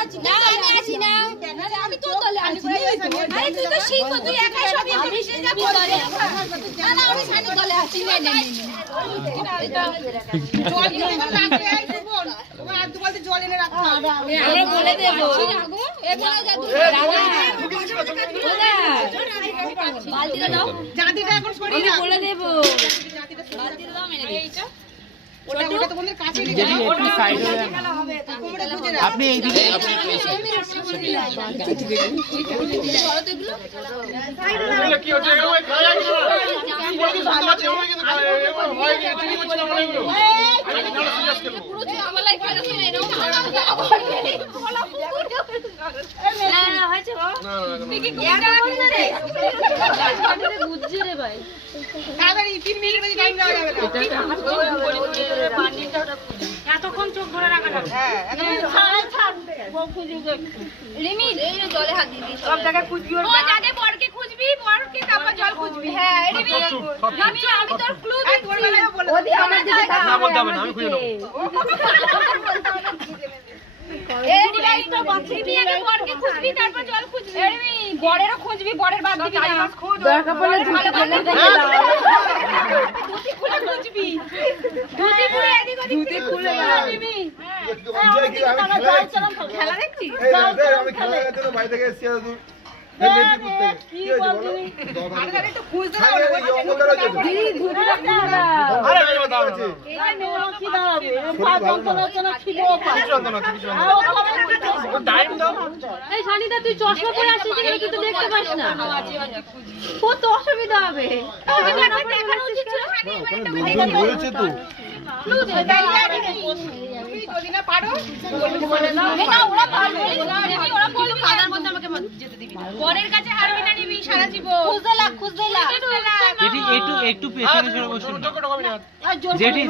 আছি না আমি আছি না আমি তো দলে আছি আরে তুই তো শিখ তুই একাই সবই মিশে যা করে না না আমি সানি দলে আছি না না জল এনে লাগবে এই বোন তোমার আর তো বলতে জল এনে রাখতে হবে আমরা বলে দেব এখানে যা তুই বালতিটা দাও জাতিটা এখন সরিয়ে আমি বলে দেব বালতিটা দাও মেনে এইটা ওটা তো বন্ধের কাছে নিয়ে যাও ওটা সাইডে হবে কোমরে বুঝে না আপনি এই দিকে আপনি এগুলো কি হচ্ছে এগুলো খাওয়া যায় না বলতে ভালো আছে ওই কিন্তু হয় কি চিনি করছে না মনে হলো পুরো ঝামেলাই ফেলেছে না না না হয়েছে গো দেখি কি বলছ রে বুঝছে রে ভাই তাড়াতাড়ি 3 মিনিট বেশি টাইম দেওয়া যাবে না পানিটা ওটা এতক্ষণ চোখ ধরে রাখা যাবে হ্যাঁ ছাড় বউ খুঁজবে রিমি এই জলে হাত দিবি সব জায়গায় খুঁজবি ও জায়গায় বড়কে খুঁজবি বড়কে তারপর জল খুঁজবি হ্যাঁ রিমি আমি তোর ক্লু দিই তোর বেলায় বলে ওদি আমার দিকে না বলতে হবে না আমি খুঁজে নেব এই রিমি তো বাঁচিবি আগে বড়কে খুঁজবি তারপর জল খুঁজবি রিমি বড়েরও খুঁজবি বড়ের বাদ দিবি না দরকার পড়লে ধুতে ফেলে দে ধুতি খুলে খুঁজবি ধুতি পুরো এদিক ওদিক ধুতি খুলে রিমি খেলা দেখছি আমি খেলা দেখতে তো বাইরে থেকে এসেছি তুই চশমা পরে আসছিস তুই তো দেখতে পাস না কত অসুবিধা হবে বলেছে তো যদি না পারো ওরা পারবে ওরা বলবে কাদার মধ্যে আমাকে যেতে দিবি বরের কাছে হারবি না নিবি সারা জীবন খুঁজে লাগ যেটি একটু পেছনে সরে বসুন যেটি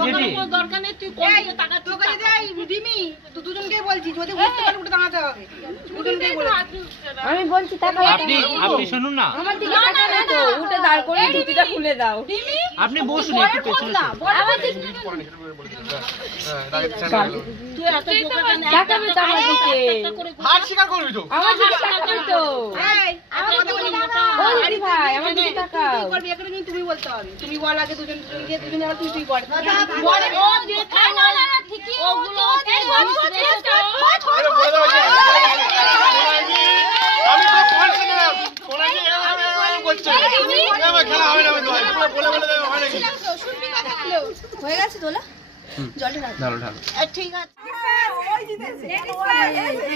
দরকার নেই তুই কোন দিকে তাকা তোর কাছে যাই রিমি দুজনকে বলছি যদি উঠতে পারে উঠে দাঁড়াতে হবে দুজনকে বল আমি বলছি তাকা আপনি শুনুন না আমার দিকে তাকা তো উঠে দাঁড় করে ধুতিটা খুলে দাও রিমি আপনি বসুন একটু পেছনে আমার দিকে তুই এত বোকা কেন তাকাবে তো আমার দিকে হাত স্বীকার করবি তো আমার দিকে তাকাবি তো এই আমার দিকে তাকাও আরে ভাই আমার দিকে তাকাও তুই করবি এখানে কিন্তু তুমি বলতে হবে তুমি বল আগে দুজন গিয়ে দুজন আর তুই কর বলে ও দেখাই না না ঠিকই ওগুলো এই আমি তো বলছি না কোনাকে এভাবে করছে এভাবে খেলা হবে না বলে হয় নাকি শুনবি কথা গুলো হয়ে গেছে তোলা জলটা ঢালো ঠিক আছে ওই জিতেছে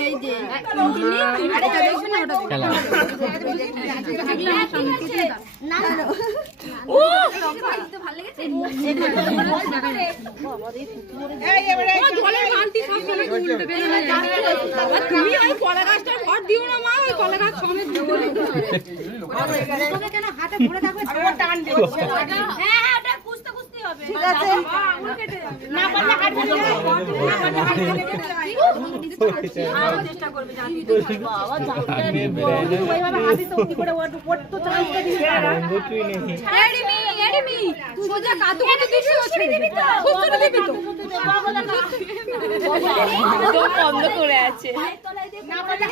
এই যে আরে দেখছ না ওটা খেলা না ও তো ভালো লেগেছে এই এবারে জলের বালতি সব সময় উল্টে বের হয়ে যায় আর তুমি ওই কলা গাছটা ঘর দিও না মা ওই কলা গাছ সমেত দিও তোকে কেন হাতে ধরে থাকবে ও টান দিও হ্যাঁ হ্যাঁ ওটা কুস্তে হবে ঠিক আছে আঙুল কেটে যাবে না পারলে কাটবে না পারলে কাটবে চেষ্টা করবে জানি তো বাবা জানতে ওইভাবে হাতি তো কি করে ওট তো চান্সটা দিবি এডিমি সোজা কাটু কাটু দিবি ছুরি দিবি তো ছুরি দিবি তো তো বন্ধ করে আছে না পারলে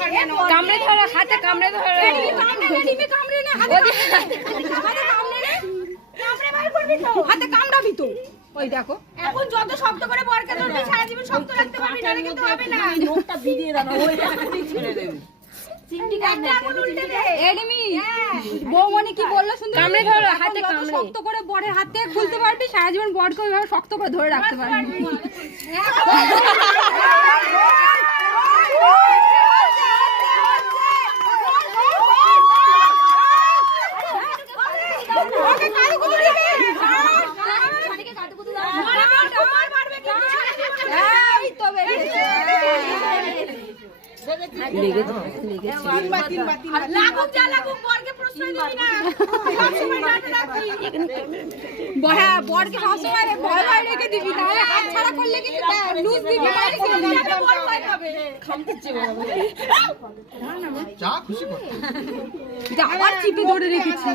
কামড়ে ধরে হাতে কামড়ে ধরে এডিমি কামড়ে না হাতে কামড়ে রে কামড়ে বার করবি তো হাতে কামড়াবি তো ওই দেখো এখন যত শক্ত করে বরকে ধরবি সারা জীবন শক্ত রাখতে পারবি না কিন্তু হবে না নোটটা ভিডিয়ে দাও ওই ঠিক ছেড়ে দেবে চিমটি কামড়ে এখন উল্টে দে এডিমি বৌমনি কি বললো শুনতে কামড়ে ধরো হাতে কামড়ে শক্ত করে বরের হাতে খুলতে পারবি সারা জীবন বরকে ওইভাবে শক্ত করে ধরে রাখতে পারবি বরকে সবসময় ভয় ভয় রেখে দিবি না হাত ছাড়া করলে কিন্তু লুজ দিবি আবার চিপে ধরে রেখেছি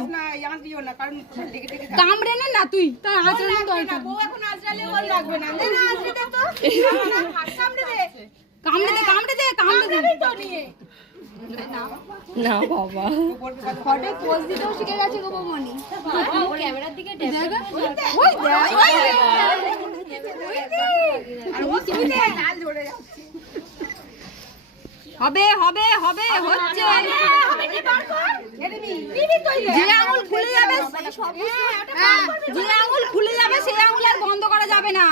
কামড়ে না তুই তার আচরণ দরকার কামড়ে দে না বাবা ফটো পোজ দিতেও শিখে গেছে গো বৌমনি ক্যামেরার দিকে হবে হবে হবে হচ্ছে যে আঙুল খুলে যাবে যে আঙুল খুলে যাবে সেই আঙুল আর বন্ধ করা যাবে না।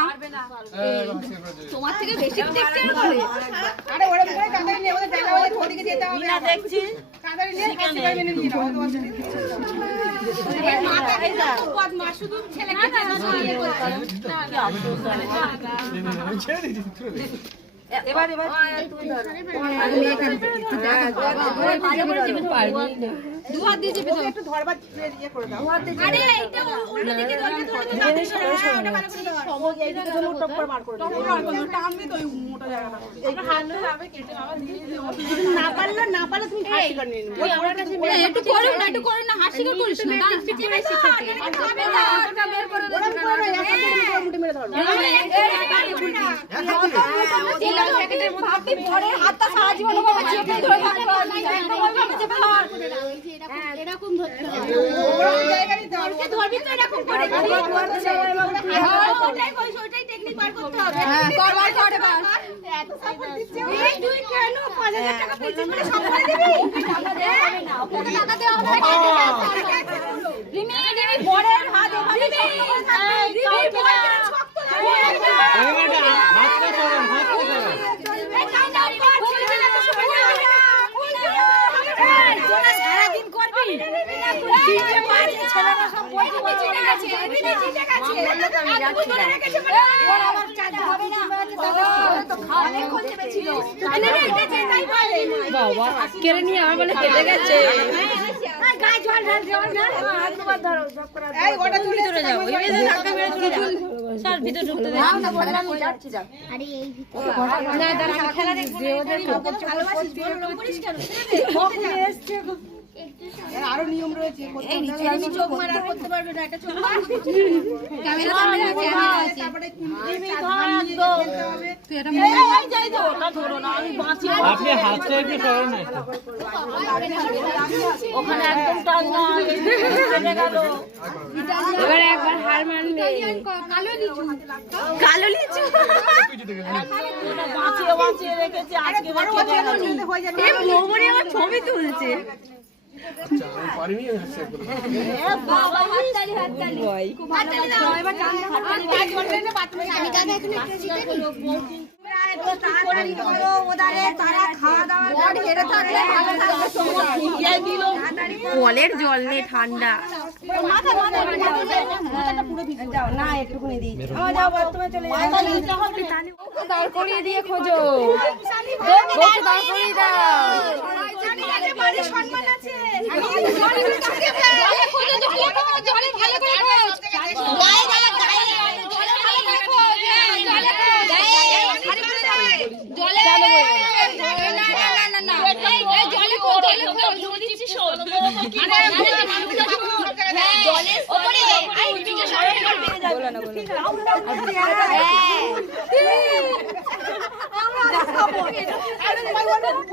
তোমার থেকে বেশি দেখতে হবে। আরে ওরে করে কাঁদারি নিয়ে আমাদের দেখা হয়ে ওদিকে যেতে হবে না দেখছি কাঁদারি নিয়ে কাছে যাবে না নিয়ে নাও তোমার মাথা এই দাও মা শুধু ছেলেকে ইয়ে করতে ছেড়ে দিচ্ছি এবার তুমি ধরো দু হাত দিয়ে চেপে দাও একটু ধরবার ইয়ে করে দাও আরে এইটা উল্টো দিকে ধরলে ধরে তো তাতে সরে ওটা ভালো করে দাও সময় এই দিকে ধরে টপ করে বার করে দাও টানবি তো ওই মোটা জায়গাটা এই হাত ধরে আমি কেটে বাবা দিয়ে না পারলে তুমি হাসি করে নিয়ে নিও একটু করো না হাসি করে করিস না না চিপে শিখাতে ওটা বের করে দাও ওরা মুঠি মেরে ধরো ভাবি পরে হাতটা সারা জীবন বাবা চেপে ধরে থাকতে পারবি চেপে ধর এরকম ধরতে হবে ওরা জায়গা নিতে হবে ধরবি তো এরকম করে ওটাই টেকনিক বার করতে হবে হ্যাঁ করবার করে বার এত সাপোর্ট দিচ্ছে এই তুই কেন 5000 টাকা পেয়েছিস বলে সব করে দিবি টাকা দেওয়া হবে না ওকে টাকা দেওয়া হবে রিমি বড়ের হাত ওখানে রিমি বড় শক্ত সারাদিন করবি ছেলেরা সব বাবা কেড়ে নিয়ে আমার বলে কেটে গেছে এই ওটা তুলে ভিতরে যাও ধাক্কা মেরে চলে যাও স্যার ভিতরে ঢুকতে দে আরে এই না দাঁড়া খেলা দেখবো ওদের ভালোবাসিস করিস কেন আরো নিয়ম রয়েছে এই নিচে আমি চোখ মারা করতে পারবে না এটা চোখ মারা ক্যামেরা আছে তারপরে তুই এটা এই যাই দাও ওটা ধরো না আমি বাঁচি আপনি হাতটা একটু সরান না ওখানে একদম টান না চলে গেল এবার একবার হার মানবে কালো লিচু বাঁচিয়ে রেখেছি আজকে হয়ে যাবে এ মোমরি আমার ছবি তুলছে বাবা হাততালি খুব ভালো এবার টান হাততালি আমি কাকা এখন একটু জিতে কলের জল নেই ঠান্ডা না একটুখানি দিই দাঁড় করিয়ে দিয়ে খোঁজো দাঁড় করিয়ে দাও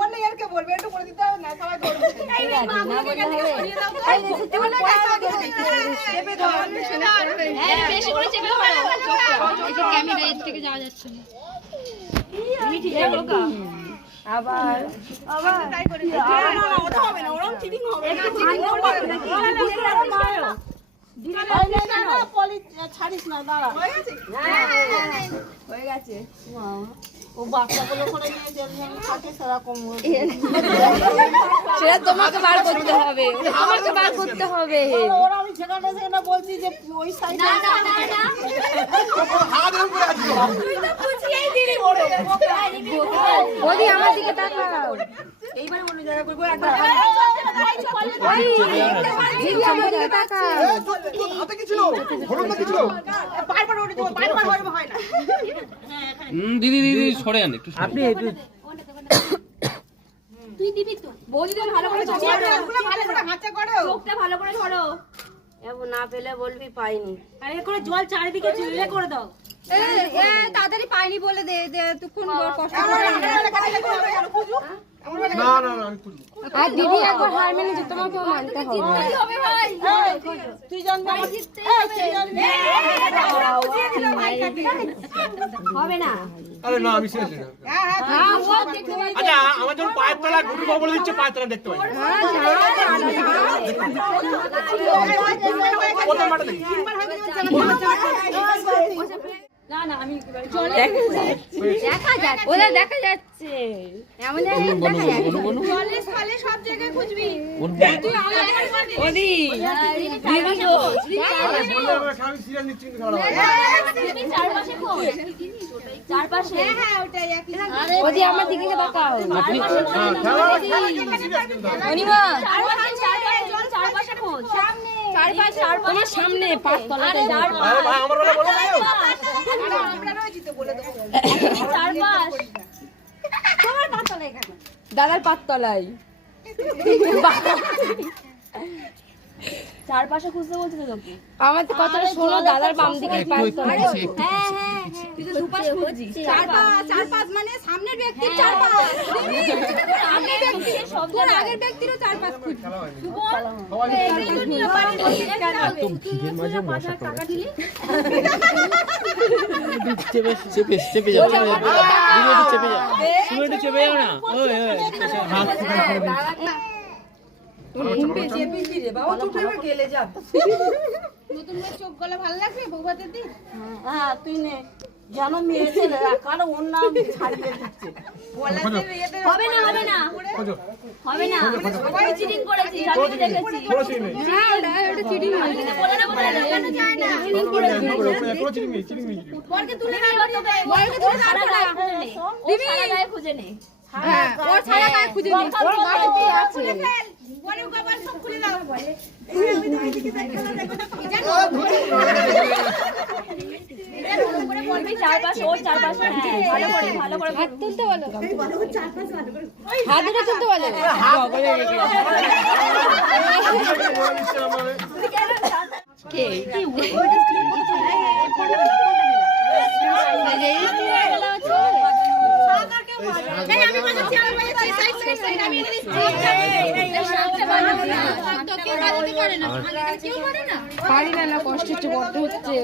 বললে আর কে বলবে একটু করে দিতে হবে না সবাই করবে বেশি করে চেপে ধরো ক্যামেরা এর থেকে যাওয়া যাচ্ছে না ঠিক আছে আবার তাই করে না ওটা হবে না ওরকম চিটিং হবে না ছাড়িস না দাঁড়া হয়ে গেছে ও বাচ্চাগুলো করে নিয়ে যে থাকে সেরকম সেটা তোমাকে বার করতে হবে আমাকে বার করতে হবে ওরা আমি সেখানে বলছি যে ওই সাইডে ওদি আমার দিকে তাকাও এইবার অন্য জায়গায় করবো একবার দিদি আমার দিকে তাকাও হাতে কি ছিল ঘটনা কি ছিল বারবার ওঠে দেবো বারবার করবো হয় না দিদি দিদি সরে আন একটু আপনি তুই দিবি তো বৌদি তুমি ভালো করে ধরো ভালো করে হাতে করো চোখটা ভালো করে ধরো না পেলে বলবি পাইনি আরে করে জল চারিদিকে চিল্লে করে দাও তাড়াতাড়ি পা পাইনি বলে দে তুই কষ্ট না না না আমি খুঁজবো। আর দিদি একবার হার মেনেছে, তোমাকেও মানতে হবে। তুই জানবি হবে না। আরে না আমি শেষ না। আচ্ছা আমার যখন পায়ের তলা গুরু বাবা বলে দিচ্ছে পায়ের তলা দেখতে পাই কত মাঠে দেখি না না আমি দেখা যাচ্ছে, ওরা দেখা যাচ্ছে। এমন জায়গায় দেখা যাচ্ছে সব জায়গায় খুঁজবি ওদি আরে বললে আমি সিরিয়াস নিচ্ছি কিন্তু খারাপ হবে চারপাশে খোঁজ চারপাশে হ্যাঁ ওটাই একই ওদি আমার দিকে তাকাও। খেলা চারপাশে খোঁজ চারপাশে তোমার সামনে পাঁচ তলাতে যাও। আরে ভাই আমার বলে বলো চারপাশ তোমার পাতলা এখানে দাদার পাঁচতলায়। চারপাশে খুঁজতে বলছি তো তোকে আমার তো কথাটা শোনো, দাদার বাম দিকে পাঁচতলায়। হ্যাঁ হ্যাঁ তুই তো দুপাশ খুঁজছিস চারপাশ মানে সামনের ব্যক্তির চারপাশ আগের ব্যক্তি সব আগের ব্যক্তিরও চারপাশ খুঁজছিস চেপে যাও তুমি একটু চেপে যাও না। ওই হ্যাঁ তুই নে জানো মেয়ে ছেলেরা কারো ওর নাম ছাড়িয়ে দিচ্ছে হবে না হবে না হবে না সবাই চিটিং করেছিস আমি দেখেছি কোনো চিনি নেই বলে না দেখানো যায় না কোনো চিনি নেই চিনি নেই বলকে তুলে নিয়ে তোকে বলকে তুলে সারা গায়ে খুঁজে নে দিবি সারা গায়ে খুঁজে নে হ্যাঁ, ওর ছাড়া গায়ে খুঁজে নি। ওর গায়ে কি আছে? বলে বাবা সব খুলে দাও বলে বলবি চারপাশে ওর চারপাশে ভালো করে হাত তুলতে বলো। হাত দুটো তুলতে বলো। কে? পারি না, কষ্ট হচ্ছে, বড্ড হচ্ছে।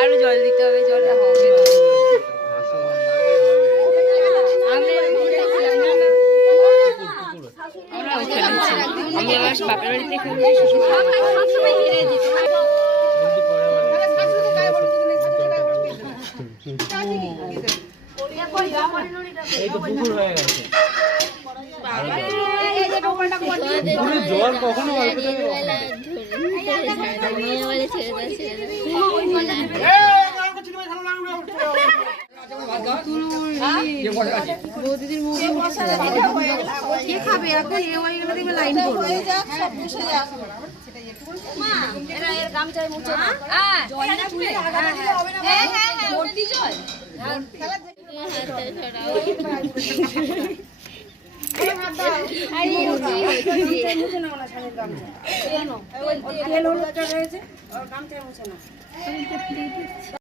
আরো জল দিতে হবে, জলটা হবে না। আমি আমার বাপের বাড়িতে সবসময় হেরে যেত। এই তো পুকুর হয়ে গেছে। জল কখনো অল্প থেকে কে খাবে এখন? এ হয়ে গেলে দেখবে লাইন পড়বে। মা এরা এর গামছায় মুছে না জল না তুলে হ্যাঁ হ্যাঁ হ্যাঁ ভর্তি জল তেল হলুদটা রয়েছে, গামছায় মুছে না।